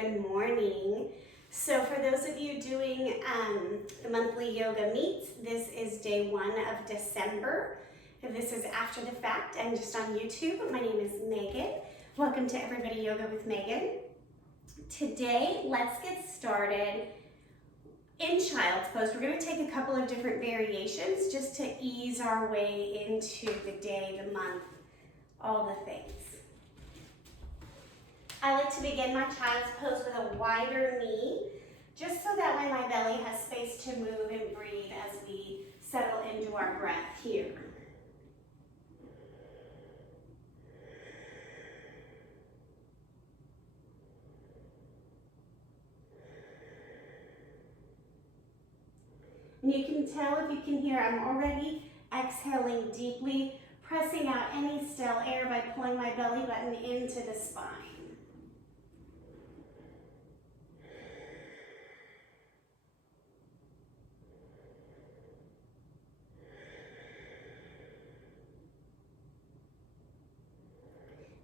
good morning. So for those of you doing the monthly yoga meets, this is day 1 of December. If this is after the fact and just on YouTube, my name is Megan. Welcome to Everybody Yoga with Megan. Today, let's get started in child's pose. We're going to take a couple of different variations just to ease our way into the day, the month, all the things. I like to begin my child's pose with a wider knee, just so that way my belly has space to move and breathe as we settle into our breath here. And you can tell, if you can hear, I'm already exhaling deeply, pressing out any stale air by pulling my belly button into the spine.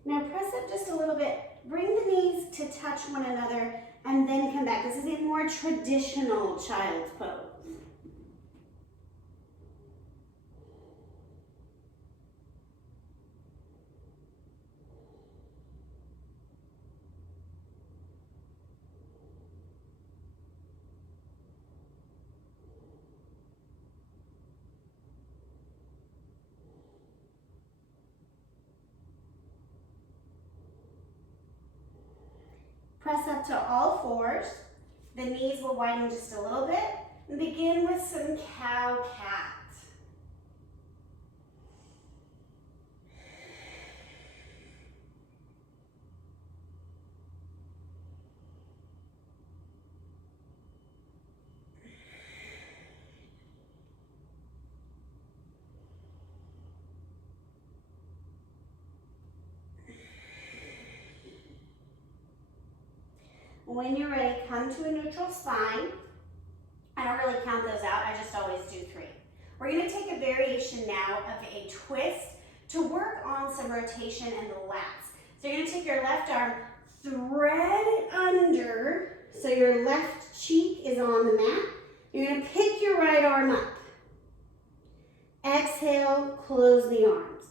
Now press up just a little bit, bring the knees to touch one another, and then come back. This is a more traditional child's pose. Press up to all fours. The knees will widen just a little bit. And begin with some cow-cat. When you're ready, come to a neutral spine. I don't really count those out, I just always do 3. We're going to take a variation now of a twist to work on some rotation in the lats. So you're going to take your left arm, thread it under, so your left cheek is on the mat. You're going to pick your right arm up. Exhale, close the arms.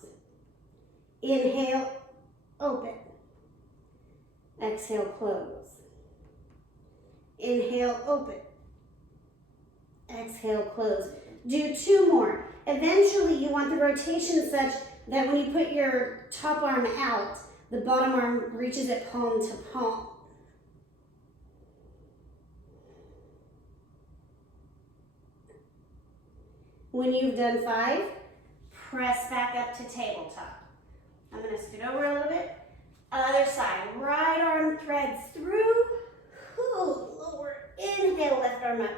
Inhale, open. Exhale, close. Inhale, open. Exhale, close. Do 2 more. Eventually, you want the rotation such that when you put your top arm out, the bottom arm reaches it palm to palm. When you've done 5, press back up to tabletop. I'm going to scoot over a little bit. Other side, right arm threads through. Lower, inhale, left arm up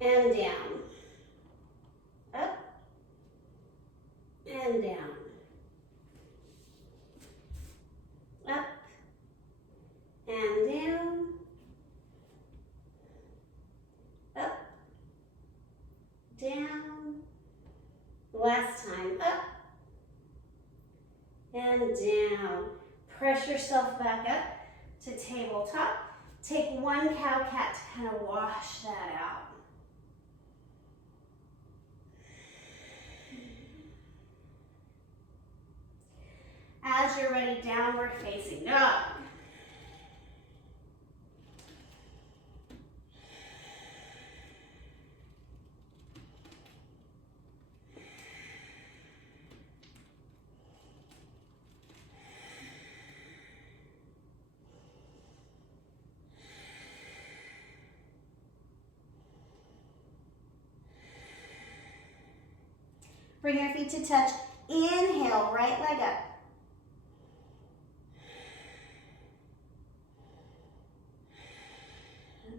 and down, up and down, up and down, up, down, last time, up and down. Press yourself back up to tabletop. Take 1 cow-cat to kind of wash that out. As you're ready, downward facing dog. Bring your feet to touch. Inhale, right leg up.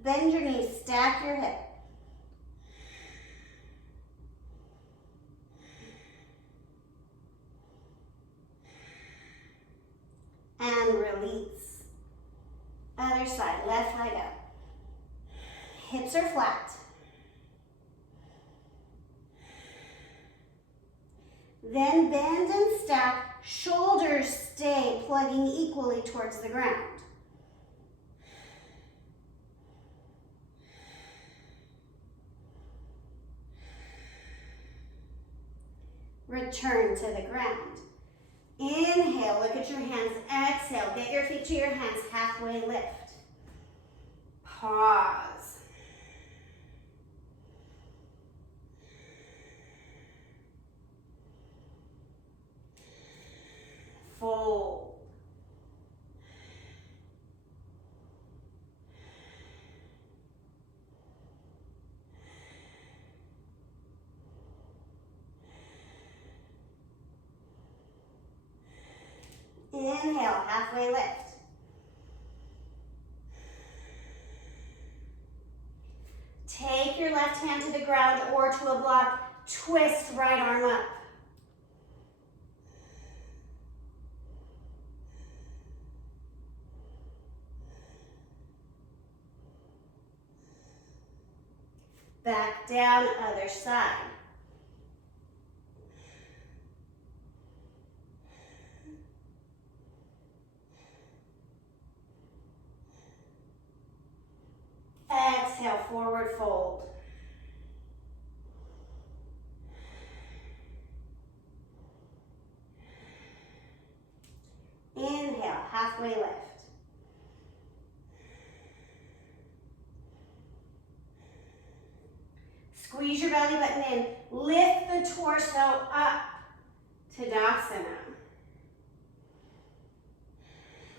Bend your knees, stack your hip. And release. Other side, left leg up. Hips are flat. Then bend and stack, shoulders stay plugging equally towards the ground. Return to the ground. Inhale, look at your hands. Exhale, get your feet to your hands, halfway lift. Pause. Fold. Inhale, halfway lift. Take your left hand to the ground or to a block. Twist right arm up. Back down, other side. Exhale, forward fold. Inhale, halfway lift. Squeeze your belly button in. Lift the torso up. Tadasana.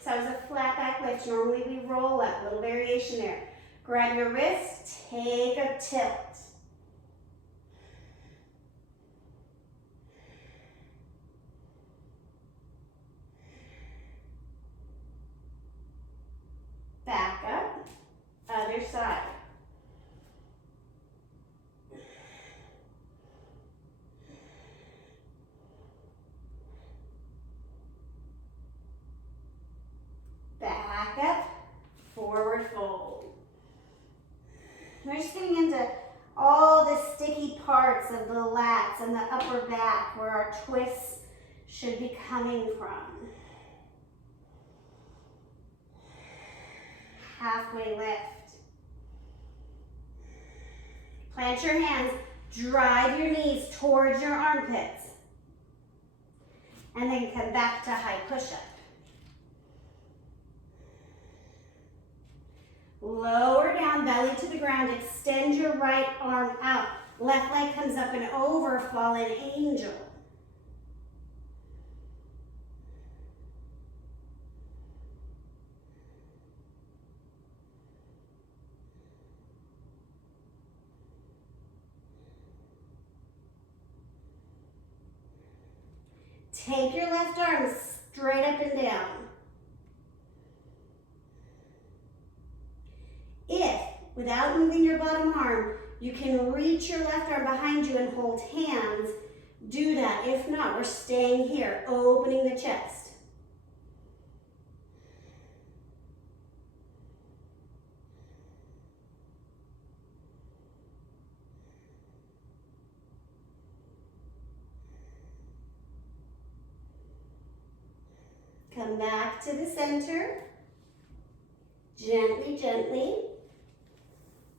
So that was a flat back lift. Normally we roll up. Little variation there. Grab your wrist. Take a tilt. Back up. Other side. Back up, forward fold. We're just getting into all the sticky parts of the lats and the upper back where our twists should be coming from. Halfway lift. Plant your hands, drive your knees towards your armpits, and then come back to high push-up. Lower down, belly to the ground. Extend your right arm out. Left leg comes up and over, fallen angel. Take your left arm straight up and down. If, without moving your bottom arm, you can reach your left arm behind you and hold hands, do that. If not, we're staying here, opening the chest. Come back to the center. Gently, gently.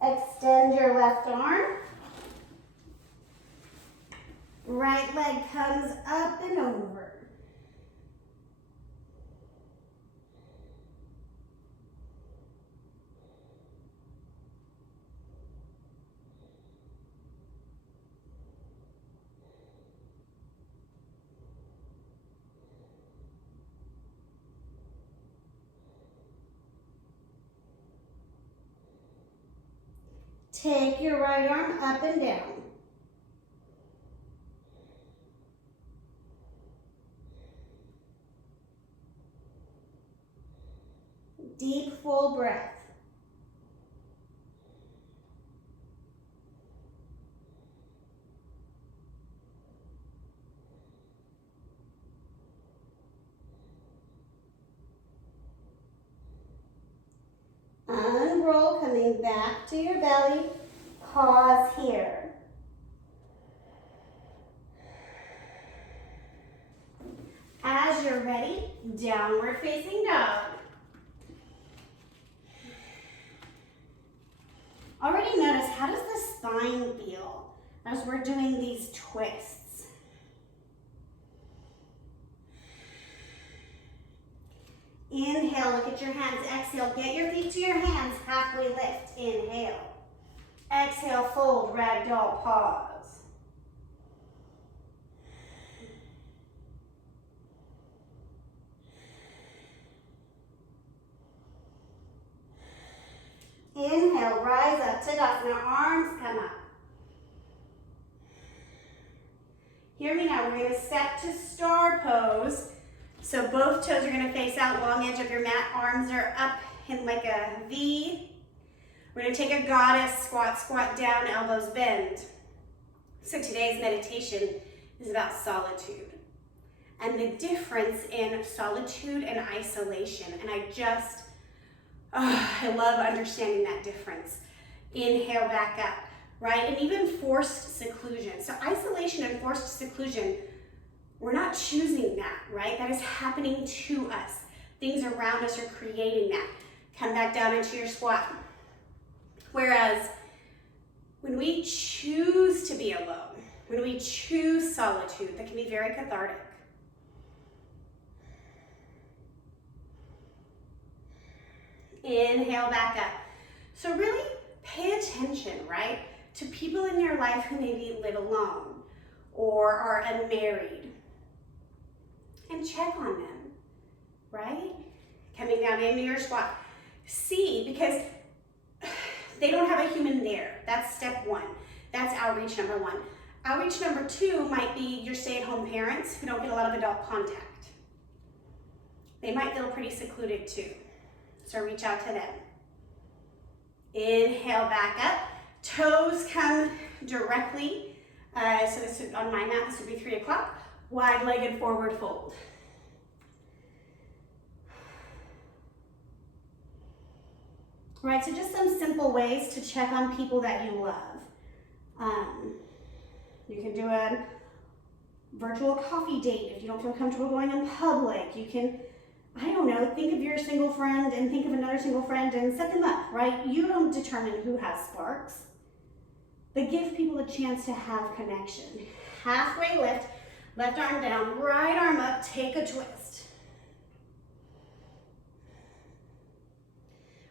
Extend your left arm. Right leg comes up and over. Take your right arm up and down. Deep, full breath. Unroll, coming back to your belly. Pause here. As you're ready, downward facing dog. Already notice, how does the spine feel as we're doing these twists? Inhale, look at your hands. Exhale, get your feet to your hands. Halfway lift. Inhale. Exhale, fold, ragdoll, pause. Inhale, rise up, Tadasana, arms come up. Hear me now, we're gonna step to star pose. So both toes are gonna face out, long edge of your mat, arms are up in like a V. We're gonna take a goddess squat, squat down, elbows bend. So today's meditation is about solitude and the difference in solitude and isolation. And I love understanding that difference. Inhale, back up, right? And even forced seclusion. So isolation and forced seclusion, we're not choosing that, right? That is happening to us. Things around us are creating that. Come back down into your squat. Whereas when we choose to be alone, when we choose solitude, that can be very cathartic. Inhale, back up. So really pay attention, right, to people in your life who maybe live alone or are unmarried. And check on them, right? Coming down into your squat. See, because they don't have a human there. That's step one. That's outreach number one. Outreach number two might be your stay-at-home parents who don't get a lot of adult contact. They might feel pretty secluded too. So reach out to them. Inhale, back up. Toes come directly. So this would, on my mat, this would be 3 o'clock. Wide-legged forward fold. All right, so just some simple ways to check on people that you love. You can do a virtual coffee date if you don't feel comfortable going in public. You can, I don't know, think of your single friend and think of another single friend and set them up, right? You don't determine who has sparks, but give people a chance to have connection. Halfway lift, left arm down, right arm up, take a twist.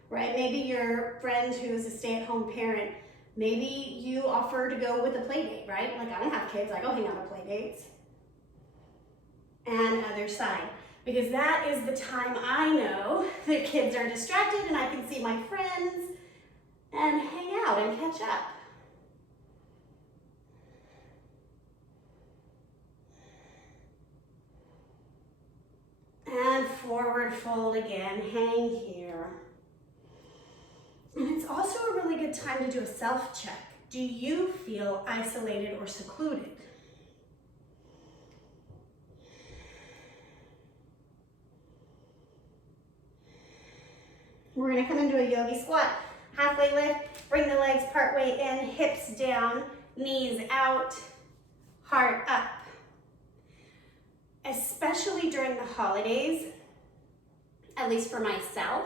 Right, maybe your friend who's a stay-at-home parent, maybe you offer to go with a play date, right? Like I don't have kids, I go hang out at play dates. And other side. Because that is the time I know that kids are distracted and I can see my friends and hang out and catch up. And forward fold again, hang here. And it's also a really good time to do a self-check. Do you feel isolated or secluded? We're gonna come into a yogi squat. Halfway lift, bring the legs partway in, hips down, knees out, heart up. Especially during the holidays, at least for myself,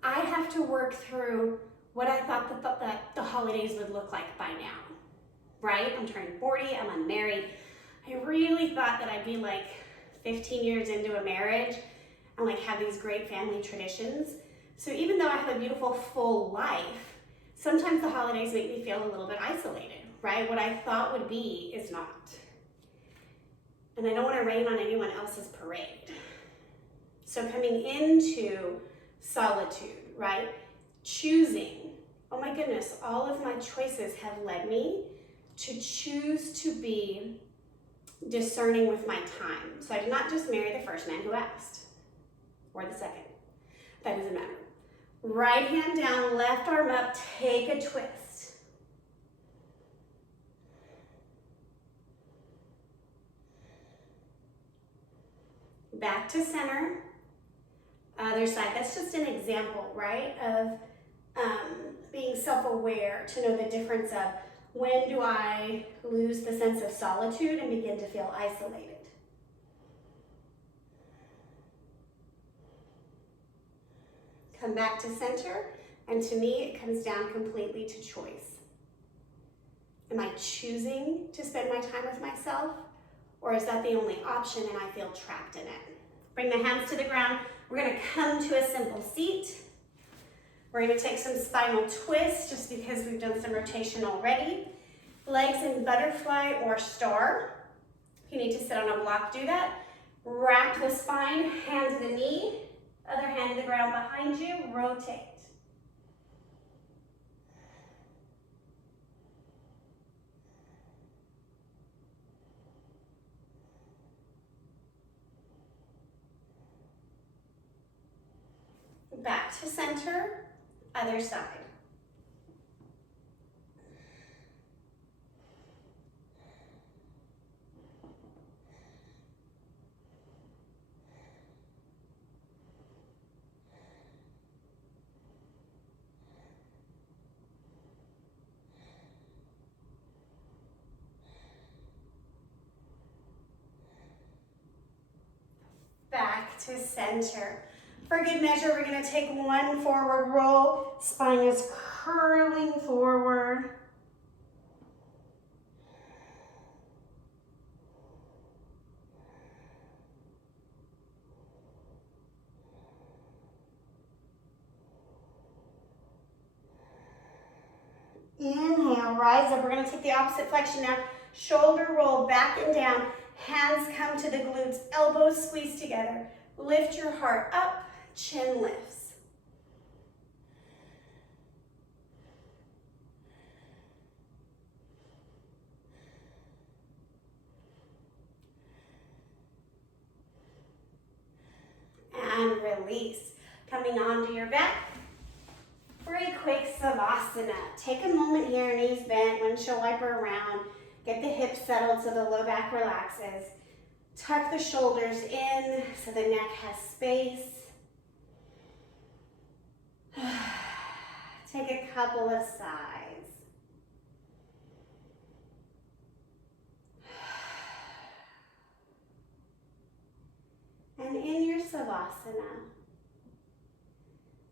I have to work through what I thought that the holidays would look like by now, right? I'm turning 40, I'm unmarried. I really thought that I'd be like 15 years into a marriage and like have these great family traditions. So even though I have a beautiful full life, sometimes the holidays make me feel a little bit isolated, right? What I thought would be is not. And I don't want to rain on anyone else's parade. So coming into solitude, right? Choosing. Oh my goodness, all of my choices have led me to choose to be discerning with my time. So I did not just marry the first man who asked, or the second. That doesn't matter. Right hand down, left arm up, take a twist. Back to center. Other side. That's just an example, right, of being self-aware to know the difference of when do I lose the sense of solitude and begin to feel isolated. Come back to center, and to me, it comes down completely to choice. Am I choosing to spend my time with myself, or is that the only option and I feel trapped in it? Bring the hands to the ground, We're gonna come to a simple seat. We're gonna take some spinal twists just because we've done some rotation already. Legs in butterfly or star. If you need to sit on a block, do that. Wrap the spine, hand to the knee, other hand to the ground behind you, rotate. Back to center, other side. Back to center. For good measure, we're going to take one forward roll. Spine is curling forward. Inhale, rise up. We're going to take the opposite flexion now. Shoulder roll back and down. Hands come to the glutes. Elbows squeeze together. Lift your heart up. Chin lifts. And release. Coming onto your back for a quick savasana. Take a moment here, knees bent, windshield wiper around. Get the hips settled so the low back relaxes. Tuck the shoulders in so the neck has space. Take a couple of sighs. And in your savasana,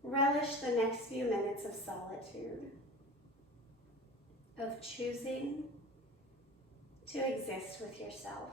relish the next few minutes of solitude, of choosing to exist with yourself.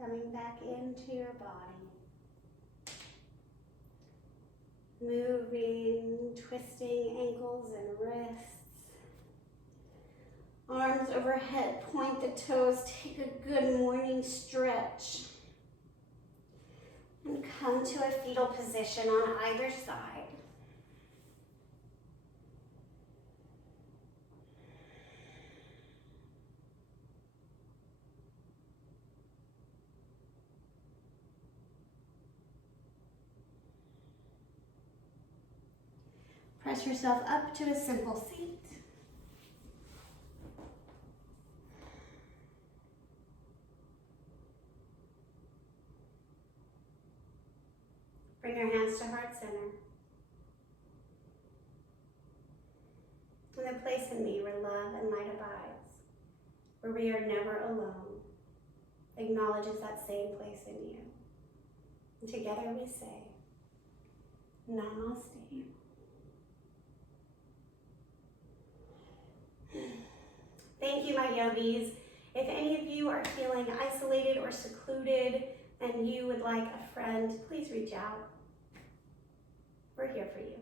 Coming back into your body. Moving, twisting ankles and wrists. Arms overhead, point the toes, take a good morning stretch. And come to a fetal position on either side. Press yourself up to a simple seat. Bring your hands to heart center. And the place in me where love and light abides, where we are never alone, acknowledges that same place in you. And together we say, Namaste. Thank you, my yogis. If any of you are feeling isolated or secluded and you would like a friend, please reach out. We're here for you.